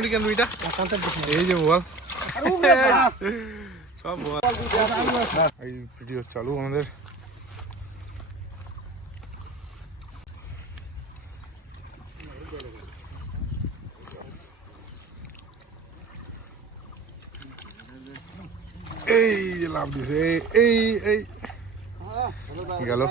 American দুইটা এই যে বল সব বল এই ভিডিও চালু আমাদের এই লাভ দিছে এই এই গেল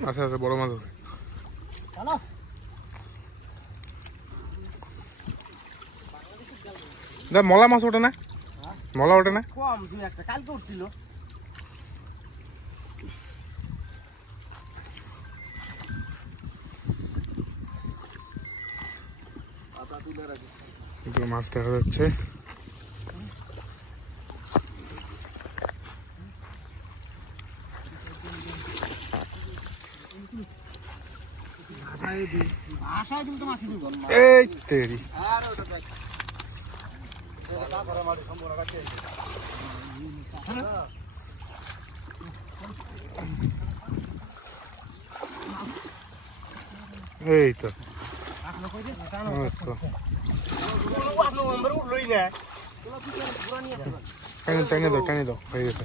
আচ্ছা আচ্ছা বড় মাছ আছে মলা মাছ ওঠে না মলা ওঠে না কম দুই একটা কালকে উঠছিল মাছ দেখা যাচ্ছে এই তেরি এই তো টাইনে দাও হয়ে গেছে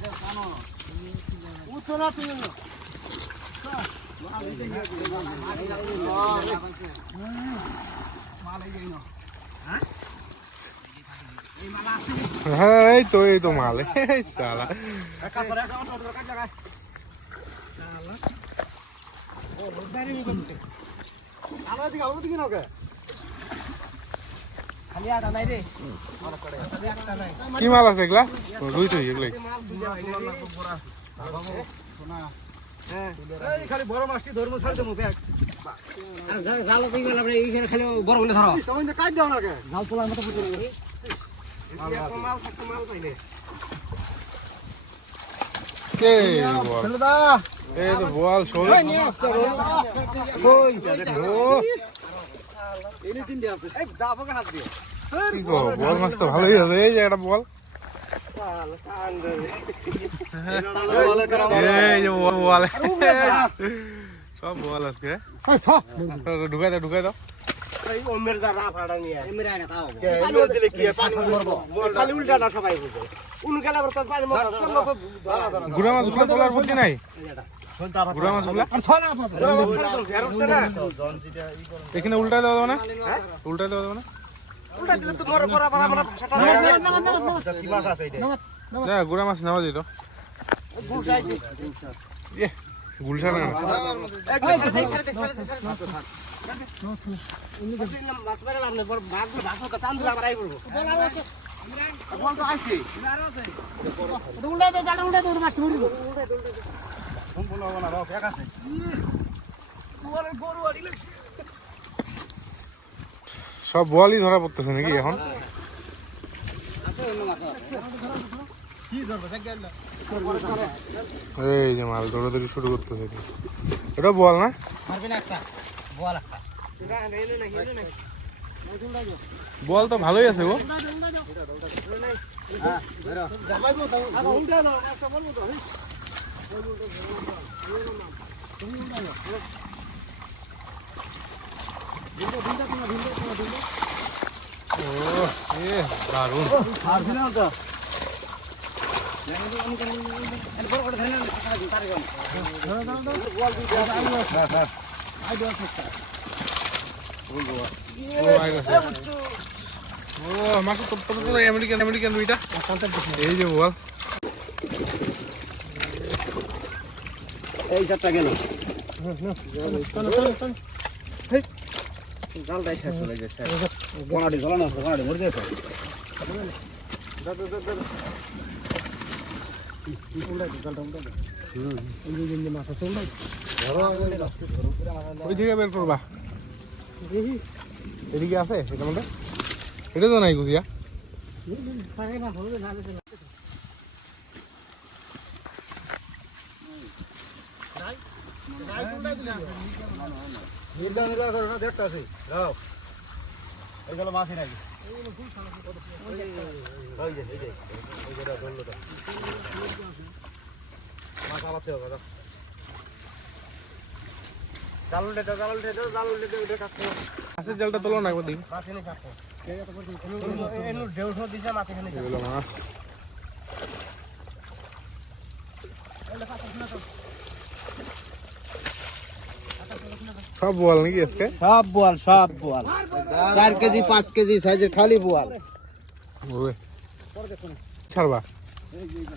হ্যাঁ এই তো মাল সালা কি মাল আছে এগুলা রুই তো এগুলাই খালি বড় মাছটি ধর্ম ছাড় দেবো ব্যাগ জাল এইখানে খালি বড় গুলো ধরো কাট দাও না জাল তোলার মতো মাল থাকতো মাল পাইলে বল শোল বল মাছ তো ভালোই আছে এই যে একটা বল সব বল আজকে ঢুকাই দাও গুড়া মাছগুলো তোলার বুদ্ধি নাই গুড়া মাছগুলা এখানে উল্টাই দেওয়া যাবে না উল্টাই দেওয়া যাবে না গুড়া মাছ নেওয়া যেত গুলশা না সব বলই ধরা পড়তেছে নাকি এখন এই যে মাল দৌড়াদৌড়ি শুরু করতেছে এটা বল না বল তো ভালোই আছে গো দারুন আমেরিকান দুইটা এই যে বল এই চারটা গেল জালটাই শেষ হয়ে গেছে কোনাটি জ্বলানো আছে কোনাটি মরে গেছে ওই থেকে বের করবা এদিকে আছে এটা মধ্যে এটা তো নাই গুজিয়া দেখতেছি এইগুলো মাছই নাকি মাছ আলাতে হবে জাল উঠে দাও, জাল উঠে দাও, জাল উঠে দাও, উঠে কাজ করো। মাছের জালটা তোলো না একবার দেখি মাছ এনে চাপো। এনু ঢেউ ঢেউ দিছে, মাছ এখানে চাপো। এগুলো মাছ সব বোয়াল নাকি আজকে সব বোয়াল, সব বোয়াল। 4 কেজি 5 কেজি সাইজের খালি বোয়াল। ছাড়বা